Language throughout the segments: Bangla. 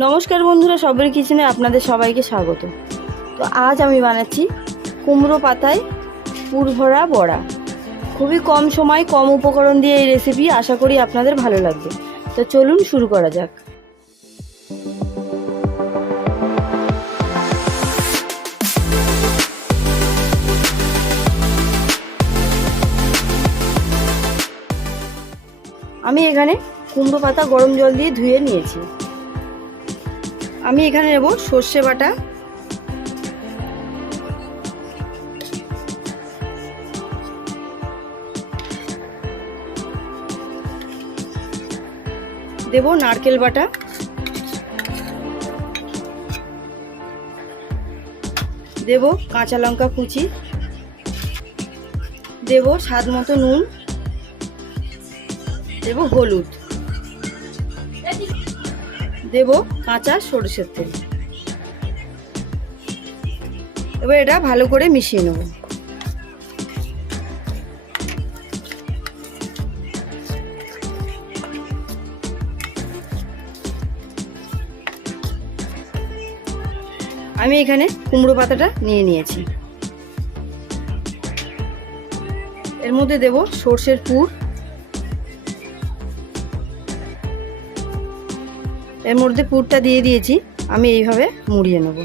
নমস্কার বন্ধুরা, সবের কিচেনে আপনাদের সবাইকে স্বাগত। তো আজ আমি বানাচ্ছি কুমড়ো পাতায় পুরভরা বড়া। খুবই কম সময়, কম উপকরণ দিয়ে এই রেসিপি আশা করি আপনাদের ভালো লাগবে। তো চলুন শুরু করা যাক। আমি এখানে কুমড়ো পাতা গরম জল দিয়ে ধুয়ে নিয়েছি। আমি এখানে নেব সর্ষে বাটা। দেব নারকেল বাটা। দেব কাঁচা লঙ্কা কুচি। দেব স্বাদ মতো নুন। দেব হলুদ। দেব কাঁচা সরষের তেল। এবার এটা ভালো করে মিশিয়ে নেব। আমি এখানে কুমড়ো পাতাটা নিয়ে নিয়েছি। এর মধ্যে দেব সর্ষের পুর। এর মধ্যে পুরটা দিয়ে দিয়েছি, আমি এইভাবে মুড়িয়ে নেব।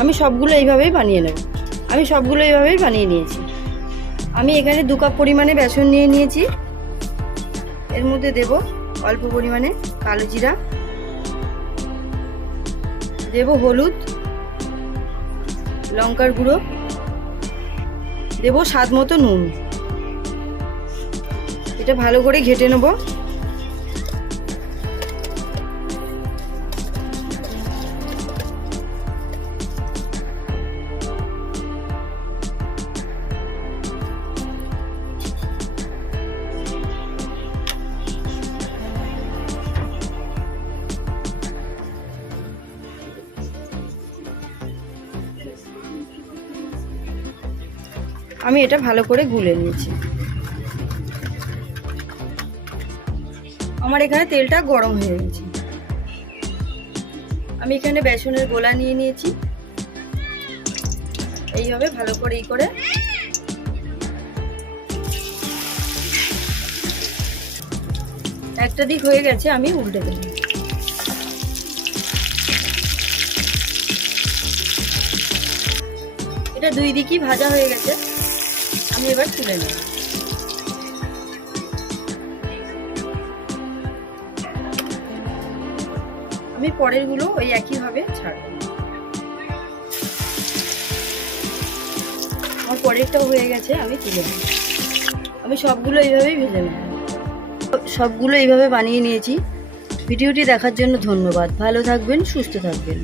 আমি সবগুলো এইভাবেই বানিয়ে নেব। আমি সবগুলো এইভাবেই বানিয়ে নিয়েছি। আমি এখানে দু কাপ পরিমাণে বেসন নিয়ে নিয়েছি। এর মধ্যে দেব অল্প পরিমাণে কালো জিরা। দেব হলুদ, লঙ্কার গুঁড়ো। দেব স্বাদ মতো নুন। এটা ভালো করে ঘেটে নেব। আমি এটা ভালো করে গুলে নিয়েছি। আমার এখানে তেলটা গরম হয়ে গেছে। আমি এখানে বেসনের গোলা নিয়ে নিয়েছি। এইভাবে ভালো করে ই করে। একটা দিক হয়ে গেছে, আমি উল্টে দেব। এটা দুই দিকই ভাজা হয়ে গেছে। আমি এবার তুলে নেব। আমি পরেরগুলো ওই একইভাবে ছাড়বো। আমার পরেরটাও হয়ে গেছে, আমি তুলে আমি সবগুলো এইভাবেই ভেজে সবগুলো এইভাবে বানিয়ে নিয়েছি। ভিডিওটি দেখার জন্য ধন্যবাদ। ভালো থাকবেন, সুস্থ থাকবেন।